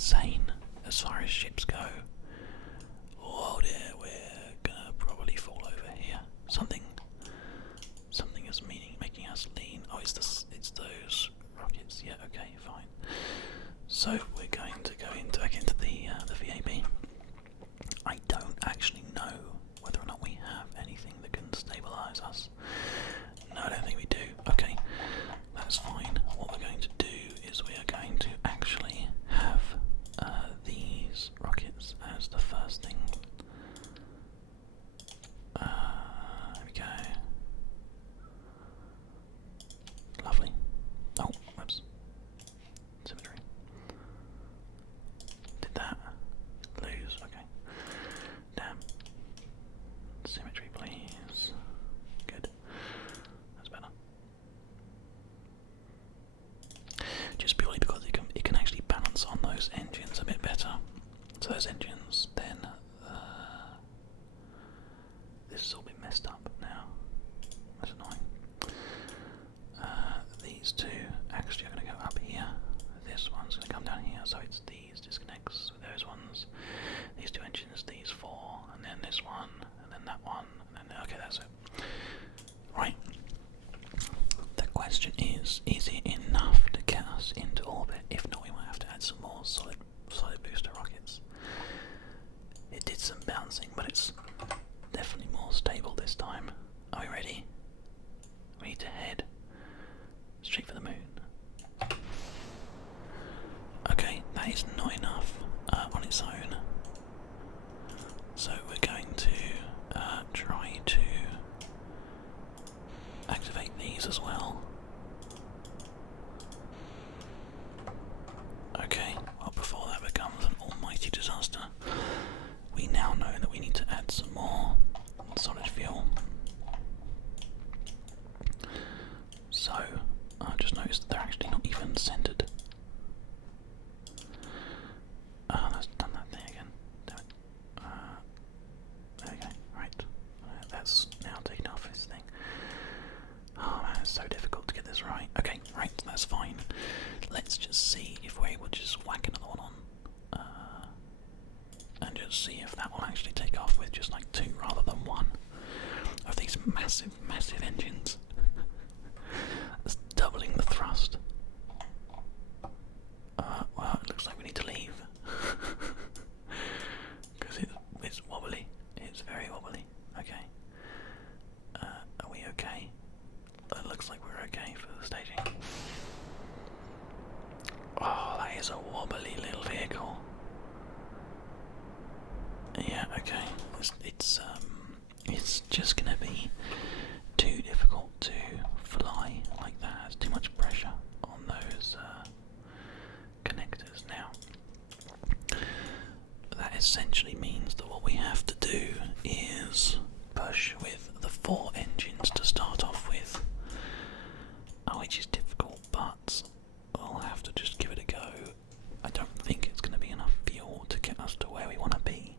insane as far as ships go. Oh dear, we're gonna probably fall over here. Something is making us lean. Oh, it's those rockets. Yeah, okay, fine. So we're going to go back into the VAB. I don't actually know whether or not we have anything that can stabilise us. No, I don't think we do. Okay, that's fine. What we're going to do is we are going to actually have these rockets as the first thing. There we go. Lovely. Oh, whoops. Symmetry. Did that lose? Okay. Damn. Symmetry, please. Good. That's better. Just purely because it can actually balance on those engines a bit better. So those engines, then this has all been messed up now. That's annoying. These two actually are going to go up here. This one's going to come down here, so it's these disconnects with those ones. These two engines, these four, and then this one, and then that one, and then okay, that's it. Right. The question is it enough to get us into orbit? If not, we might have to add some more solid booster rockets. It did some bouncing, but it's definitely more stable this time. Are we ready? We need to head straight for the moon. Okay, that is not enough on its own. So we're going to try to activate these as well. Okay, well before that becomes an almighty disaster, we now know that we need to add some more solid fuel. So, I've just noticed that they're actually not even centered. That's done that thing again. Damn it. There we go. Right. That's now taken off this thing. Oh man, it's so difficult to get this right. Okay, right, that's fine. Let's just see if we're able to just whack another one on. And just see if that will actually take off with just like two rather than one of these massive engines. That's doubling the thrust. Well, it looks like we need to leave. Because it's wobbly. It's very wobbly. Okay. Are we okay? It looks like we're okay for the staging. Oh, that is a wobbly little vehicle. Yeah, okay. It's just gonna be too difficult to fly like that. There's too much pressure on those connectors now. That essentially means that what we have to do is push with the 4 engines to start off with, which is difficult, but we'll have to just give it a go. I don't think it's going to be enough fuel to get us to where we want to be.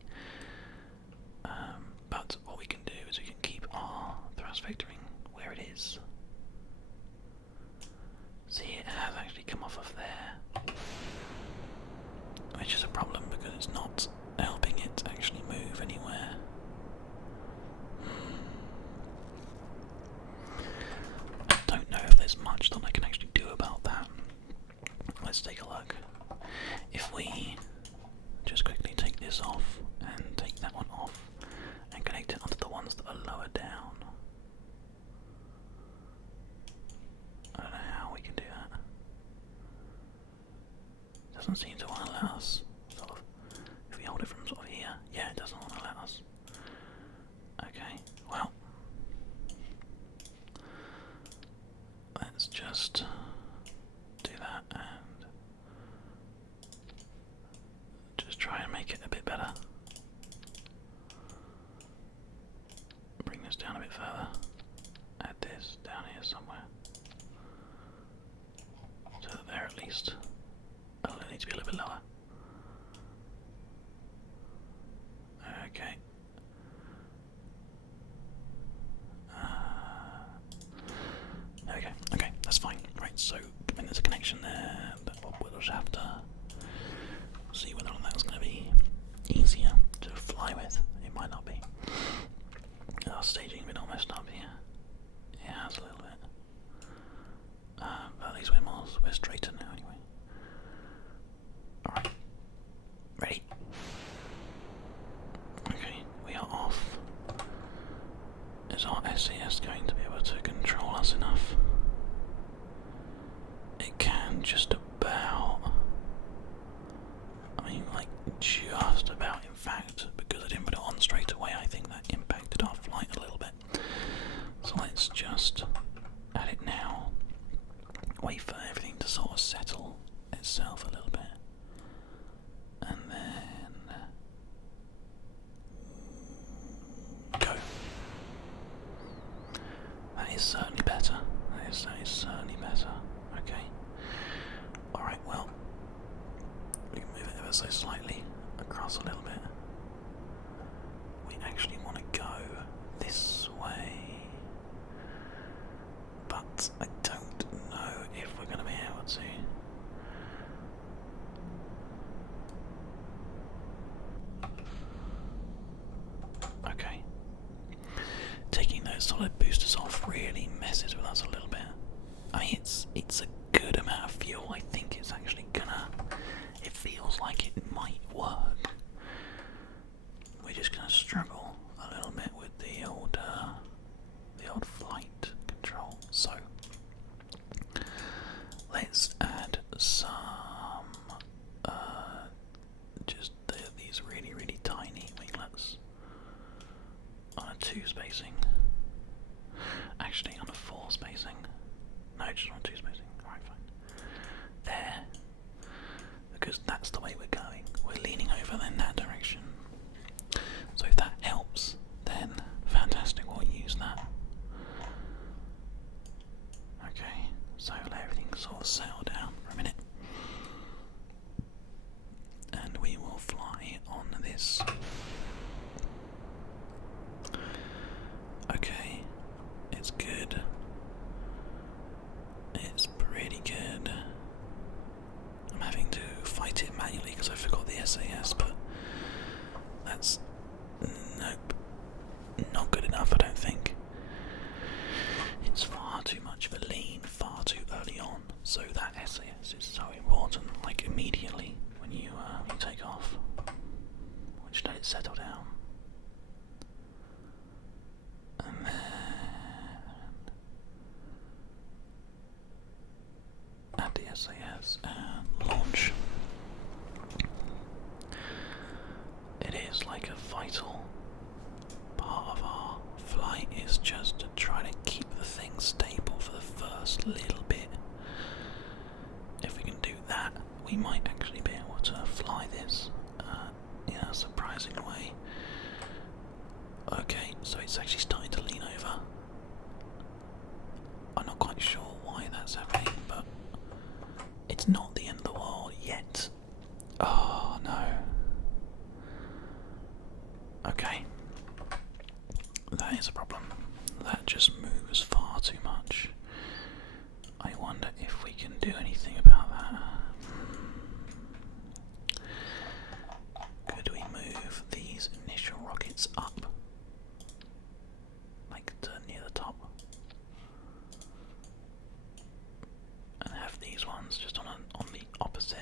But what we can do is we can keep our thrust vectoring where it is. See, it has actually come off of there, which is a problem because it's not helping it actually move anywhere. I don't know if there's much that I can actually do about that. Let's take a look. If we just quickly take this off and take that one off and connect it onto the ones that are lower down. I don't know how we can do that. It doesn't seem to want to let us. Sort of, if we hold it from sort of here, yeah, it doesn't want to let us. Okay, well, let's just do that and just try and make it a bit better. Bring this down a bit further. Add this down here somewhere. So that they're at least. Oh, they need to be a little bit lower. Okay. There we go. Okay, that's fine. Right, so when there's a connection there, we'll just have to itself a little bit. And then go. That is certainly better. That is certainly better. Okay. Alright, well, we can move it ever so slightly across a little bit. We actually want to go this way, but I don't know if we're going to be able to. Okay. Taking those solid boosters off really messes with us a little bit. I mean, it's a good amount of fuel. I think it's actually gonna. It feels like it might work. We're just gonna struggle a little bit with the old flight control. So let's add some just these really tiny winglets on a 2 spacing. Actually, on a 4 spacing. No, just on 2 spacing. Alright, fine. There. Because that's the way we're going. We're leaning over in that direction. So if that helps, then fantastic, we'll use that. Okay, so let everything sort of settle down for a minute. And we will fly on this. Okay, it's good. It's pretty good. I'm having to fight it manually because I forgot the SAS, but that's nope, not good enough, I don't think. It's far too much of a lean, far too early on, so that SAS is so important, like immediately when you take off. Just let it settle down. And then add the SAS and launch. It is like a vital part of our flight is just to try to keep the thing stable for the first little bit. If we can do that, we might actually be able to fly this in a surprising way. Okay, so it's actually starting to lean over. I'm not quite sure why that's happening, but it's not the end of the world yet. Oh no. Okay. That is a problem. That just moves far too much. I wonder if we can do anything about that. Could we move these initial rockets up? Like to near the top? And have these ones just on the opposite?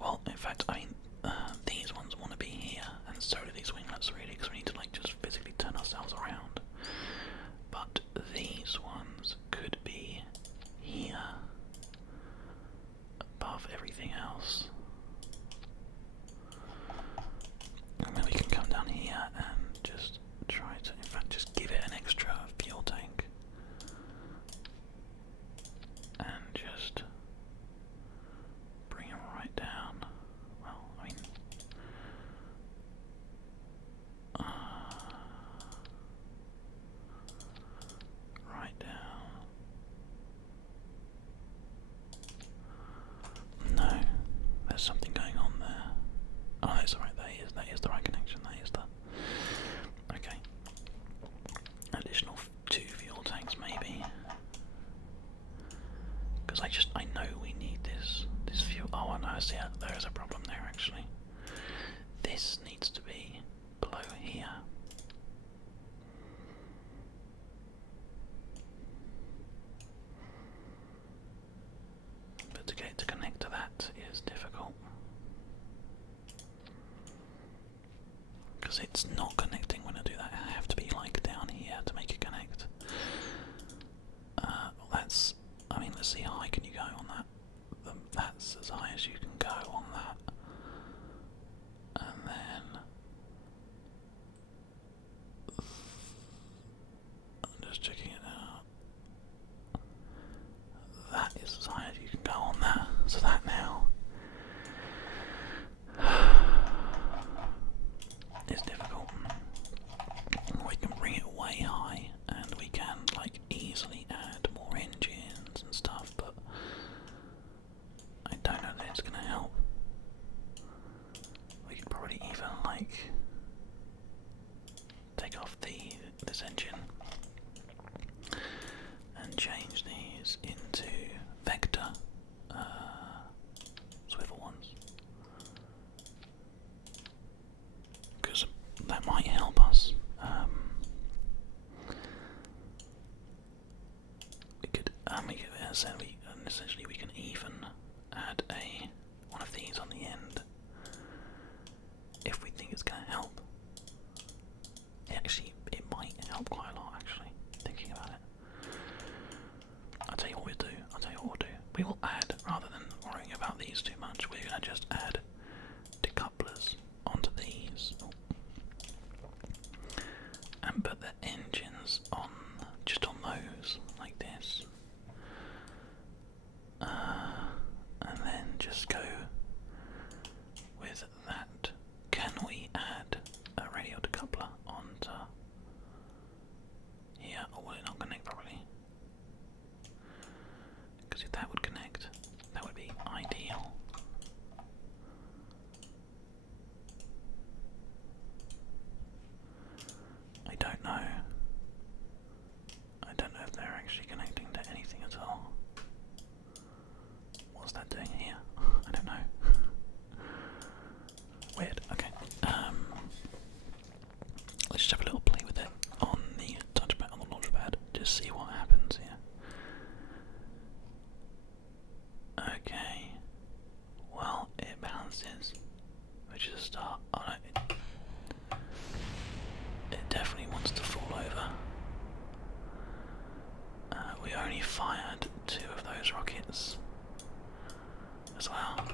Well, in fact, I mean, these ones want to be here, and so do these winglets really, because we need to like just physically turn ourselves around. But these ones could be here, above everything else. And then we can come down here and just try to, in fact, just give it an extra fuel tank. And just bring it right down. Well, I mean, right down. No, there's something going on there. Oh, that's alright, that is the right connection, that is the... Okay. Additional 2 fuel tanks maybe. Because I know we need this fuel. Oh, I know, I see it. There is a problem there actually. This needs to be below here. But to get it to connect to that is difficult. Because it's not connecting when I do that. I have to be like down here to make it connect. Well, that's... I mean, let's see how high can you go on that. That's as high as you can go on that. And then... I'm just checking it out. as high as you can go on that. So that now is difficult. We can bring it way high, and we can like easily add more engines and stuff, but I don't know that it's going to help. We could probably even like take off this engine and change these into vector swivel ones, because that might help us. Essentially we can even add one of these on the end if we think it's going to help. Actually, it might help quite a lot, actually, thinking about it. I'll tell you what we'll do. We will add, rather than worrying about these too much, we're going to just add decouplers onto these. And put the engines on, just on those, like this. And then just go with that. Can we add a radio decoupler onto here, or will it not connect properly? Because if that would connect, that would be ideal. I don't know. I don't know if they're actually connecting to anything at all. What's that doing here? I don't know. Weird. Okay. Let's just have a little play with it on the touchpad, on the launchpad, just see what happens here. Okay. Well, it balances, which is a start. Oh no, it definitely wants to fall over. We only fired 2 of those rockets as well.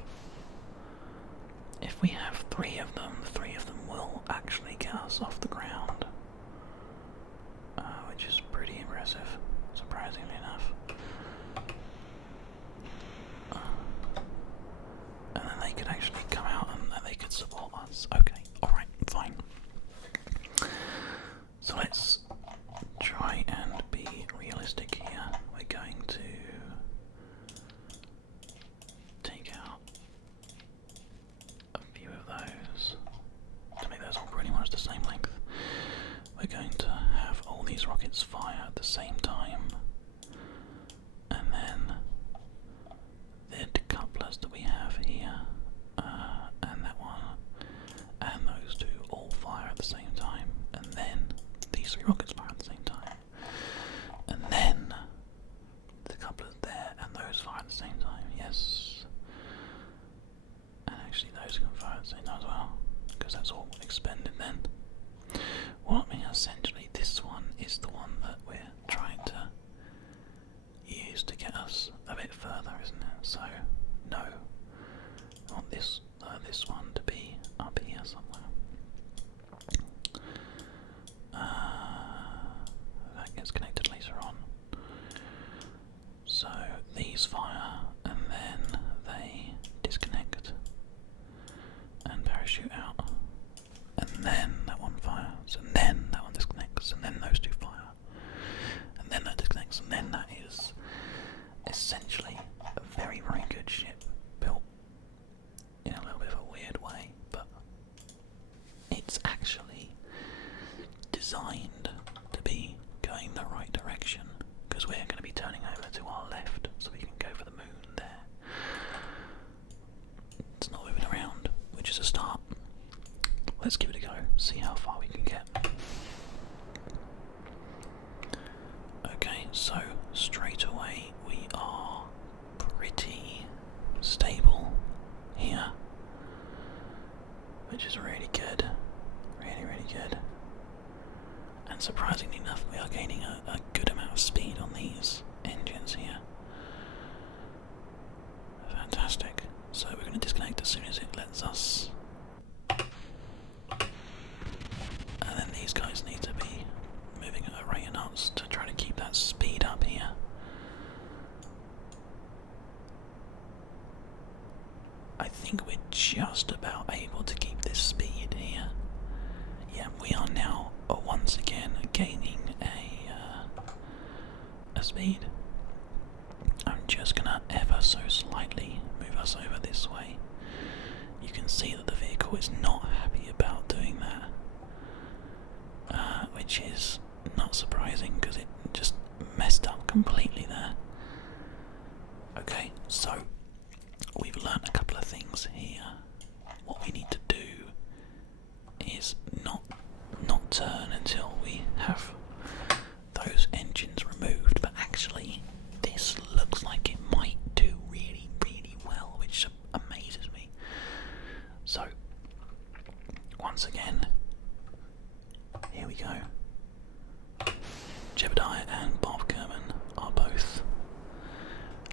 If we have 3 of them, 3 of them will actually get us off the ground, which is pretty impressive, surprisingly enough. And then they could actually come out and they could support us. Okay, alright, fine. So let's try and be realistic here. We're going to take out a few of those to make those all pretty much the same length. We're going to have all these rockets fire at the same time, and then the decouplers that we have here, and that one, and those 2 all fire at the same time, and then these 3 rockets fire at the same time, and then the decouplers there and those fire at the same time. Yes. And actually those can fire at the same time as well, because that's all expended then. Well, I mean, essentially this one is the one that we're trying to use to get us a bit further, isn't it? So, no. I want this one to be up here somewhere. That gets connected later on. So, these fire, and then they disconnect and parachute out, and then that one fires, and then that one disconnects, and then those 2 fire, and then that disconnects, and then that is essentially a very, very good ship built in a little bit of a weird way, but it's actually designed to be going the right direction, because we're going to be turning over to our left, so we can go for the moon there. It's not moving around, which is a start. Let's give it a go, see I think we're just about able to keep this speed here. Yeah, we are now once again gaining a speed. I'm just gonna ever so slightly move us over this way. You can see that the vehicle is not happy about doing that, which is not surprising because it just messed up completely there. Okay, so we've learnt a couple of things here. What we need to do is not turn until we have those engines removed, but actually this looks like it might do really, really well, which amazes me. So, once again, here we go. Jebediah and Bob Kerman are both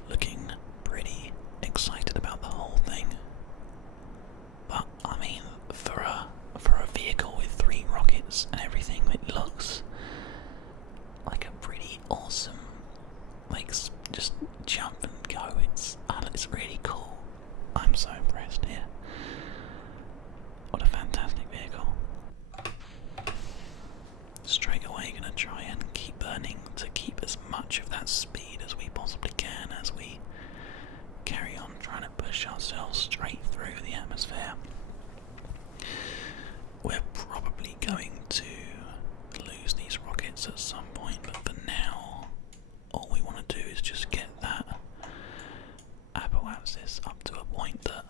looking pretty excited about the whole thing. But I mean, for a vehicle with 3 rockets and everything, it looks like a pretty awesome, like, just jump and go. It's really cool. I'm so impressed here. What a fantastic vehicle. Straight away gonna try and keep burning to keep as much of that speed as we possibly can as we carry on trying to push ourselves straight through the atmosphere. We're probably going to lose these rockets at some point, but for now all we want to do is just get that apoapsis up to a point that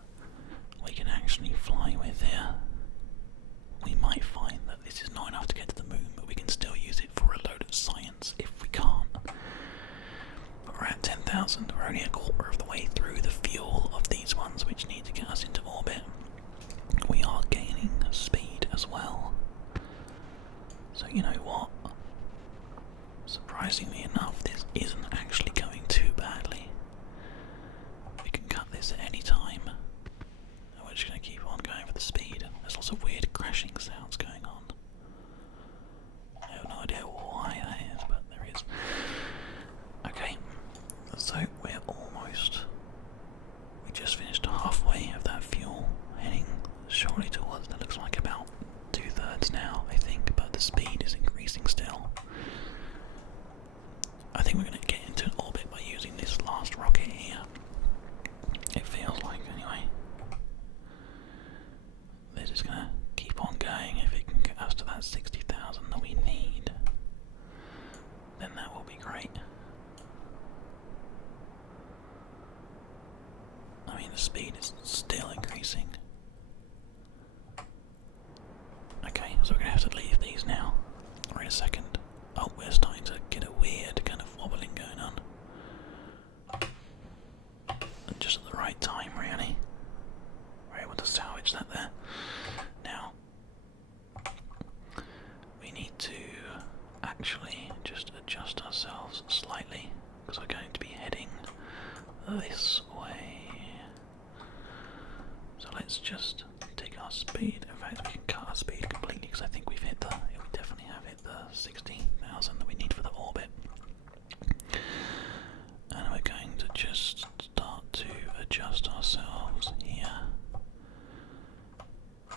we can actually fly with here. We might find that this is not enough to get to the moon, but we can still use it for a load of science if we can't. But we're at 10,000, we're only a quarter of the way through the fuel of these ones which need to get us into orbit. We are gaining speed as well. So you know what? Surprisingly enough, this isn't actually going too badly. We can cut this at any time. And we're just going to keep on going for the speed. There's lots of weird crashing sounds going on. I have no idea why that is, but there is. Okay, so we're almost... We just finished halfway of that fuel, heading shortly towards, that looks like about 2/3 now, I think, but the speed is increasing still. I think we're going to get into an orbit by using this last rocket here. It feels like, anyway. This is going to keep on going. If it can get us to that 60,000 that we need, then that will be great. I mean, the speed is still increasing. Okay, so we're going to have to leave these now. Wait a second. Oh, we're starting to get a weird kind of wobbling going on. And just at the right time, really. We're able to salvage that there. Now, we need to actually just adjust ourselves slightly, because we're going to be heading this way. So let's just take our speed. In fact, we can cut our speed completely, because I think we've hit the... we definitely have hit the 60,000 that we need for the orbit. And we're going to just start to adjust ourselves here.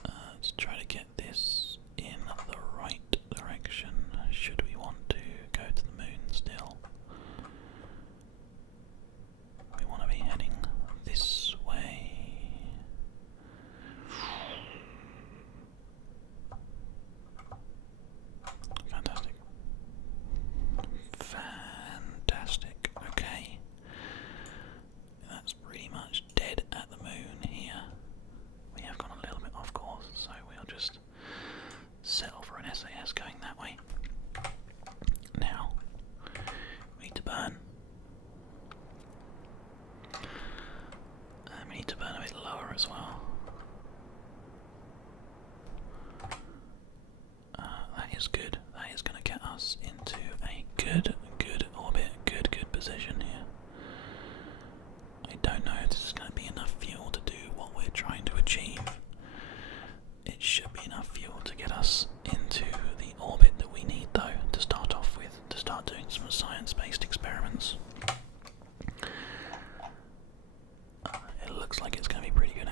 Let's try to get this in the right direction, should we want to go to the moon still. We want to be heading this way. Fantastic. Fantastic. Okay. That's pretty much dead at the moon here. We have gone a little bit off course, so we'll just settle for an SAS going that way. Now, we need to burn. And we need to burn a bit lower as well. That is good. That is going to get us into a good orbit, good position here. I don't know if this is going to be enough fuel to do what we're trying to achieve. It should be enough fuel to get us into the orbit that we need, though, to start off with, to start doing some science-based experiments. It looks like it's going to be pretty good,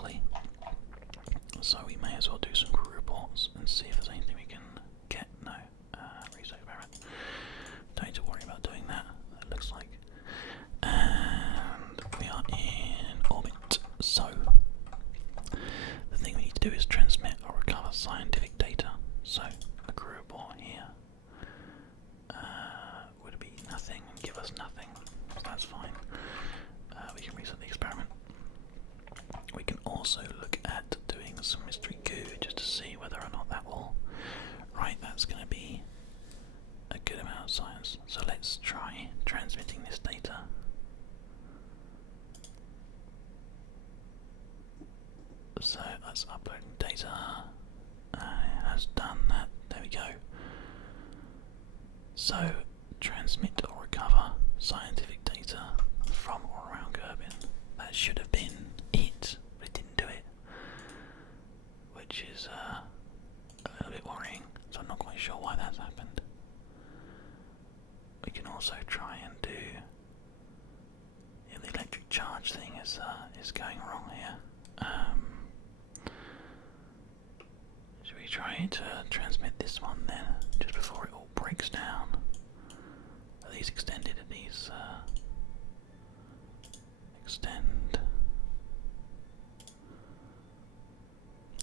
basically. So we may as well do some crew reports and see if there's anything we can get. No, reset experiment. Don't need to worry about doing that. It looks like. And we are in orbit. So the thing we need to do is transmit or recover scientific data. So a crew report here would be nothing and give us nothing. So that's fine. We can reset the experiment. We can also look at doing some mystery goo just to see whether or not that will. Right, that's going to be a good amount of science. So let's try transmitting this data. So that's uploading data. And it has done that. There we go. So transmit or recover scientific data from or around Kerbin. That should have been it, but it didn't do it, which is a little bit worrying. So I'm not quite sure why that's happened. We can also try and do. Yeah, the electric charge thing is going wrong here. Should we try to transmit this one then, just before it all breaks down? Are these extended? Are these extend?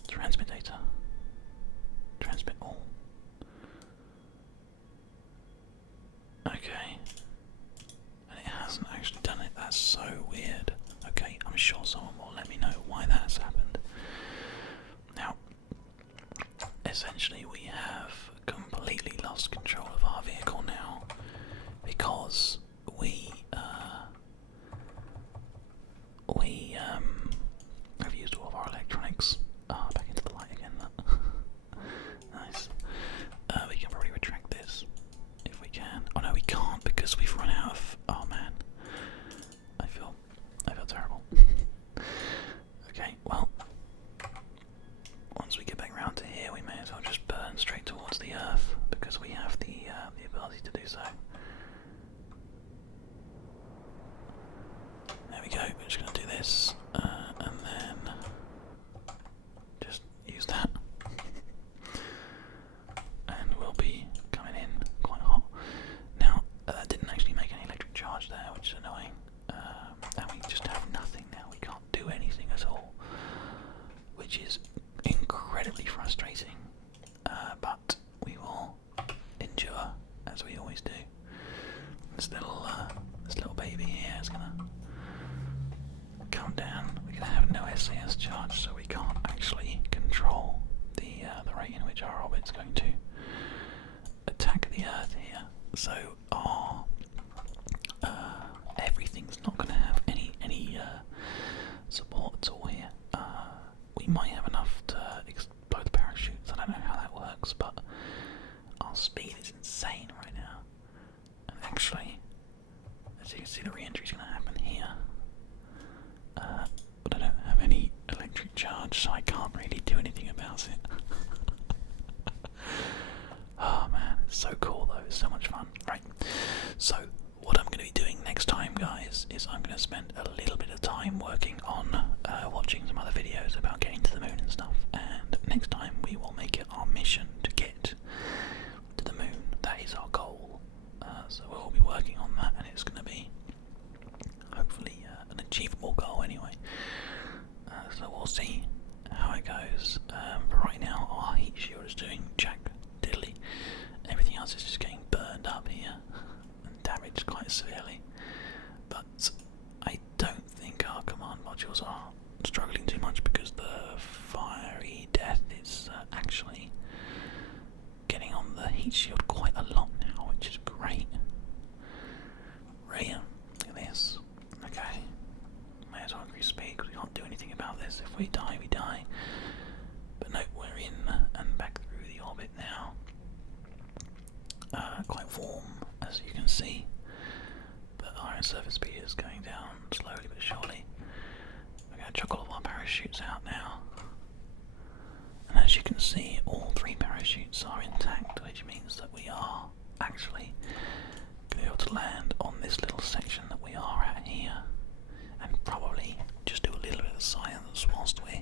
Transmit data. Transmit all. Okay. And it hasn't actually done it. That's so weird. Okay, I'm sure someone will let me know why that's happened. Now, essentially we have completely lost control of our vehicle now because we have used all of our electronics. Back into the light again. Nice. We can probably retract this if we can. Oh no, we can't because we've run out of. Oh man, I feel terrible. Okay, well, once we get back round to here, we may as well just burn straight towards the Earth because we have the ability to do so. There we go. We're just going to do this, and then just use that, and we'll be coming in quite hot. Now that didn't actually make any electric charge there, which is annoying. And we just have nothing now. We can't do anything at all, which is incredibly frustrating. But we will endure as we always do. This little baby here is gonna come down. We're gonna have no SAS charge, so we can't actually control the rate in which our orbit's going to attack the Earth here. So our everything's not going to have any support at all here. We might have enough to explode the parachutes. I don't know how that works, but our speed is insane right now. And actually, as you can see, the reentry is going to happen here. But I don't have any electric charge, so I can't really do anything about it. Oh man, it's so cool though, it's so much fun. Right, so what I'm going to be doing next time, guys, is I'm going to spend a little bit of time working on watching some other videos about getting to the moon and stuff, and next time we will make it our mission to get to the moon. That is our goal. So we'll be working on that, and it's going to be hopefully an achievable goal anyway. So we'll see how it goes. But right now our heat shield is doing jack diddly. Everything else is just getting burned up here and damaged quite severely. But I don't think our command modules are struggling too much because the fiery death is actually getting on the heat shield quite a lot now, which is great. Brilliant. Look at this. Okay. May as well increase speed because we can't do anything about this. If we die, we die. But no, we're in and back through the orbit now. Quite warm, as you can see. But our surface speed is going down slowly but surely. We're going to chuck all of our parachutes out now. And as you can see, all 3 parachutes are intact, which means that we are actually going to be able to land on this little section that we are at here, and probably just do a little bit of science whilst we're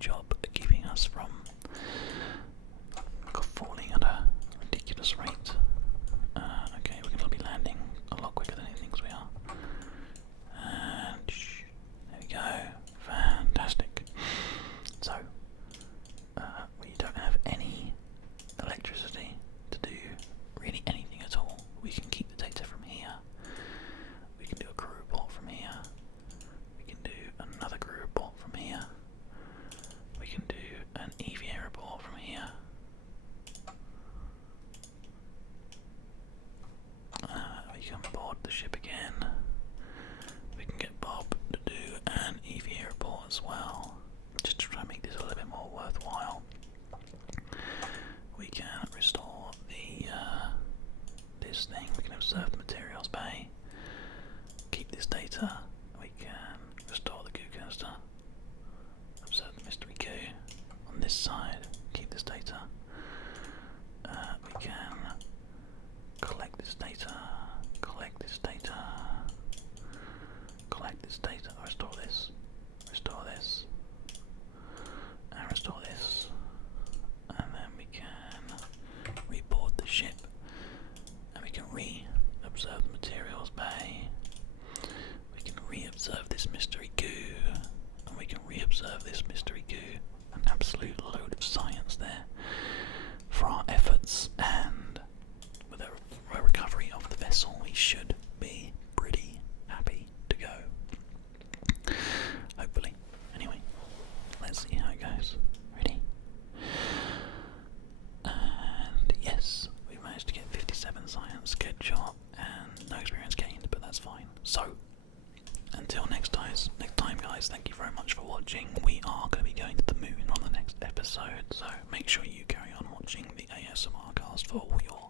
job at keeping us from falling at a ridiculous rate. Okay, we're going to be landing a lot quicker than he thinks we are. And there we go. Fantastic. So, we don't have any electricity to do really anything at all. We can keep the data from here. We can do a crew report from here. We can do another crew report from here. We can do an EVA report from here. We can board the ship again. We can get Bob to do an EVA report as well, just to try and make this a little bit more worthwhile. We can restore the this thing. We can observe the materials bay. Keep this data. We can restore the goo canister. Observe the mystery goo on this side. Keep this data. We can collect this data. Collect this data. Collect this data. Restore this. Restore this. And restore this. And then we can reboard the ship. And we can re-observe the materials bay. We can re-observe this mystery goo. And we can re-observe this mystery goo. An absolute load of science there for our efforts, and with a recovery of the vessel we should be pretty happy to go. Hopefully. Anyway, let's see how it goes. Ready? And yes, we managed to get 57 science, good job, and no experience gained, but that's fine. So, until next time guys, thank you very much for watching. We are going to be going to the moon on the next episode, so make sure you carry on watching the ASMRcast for all your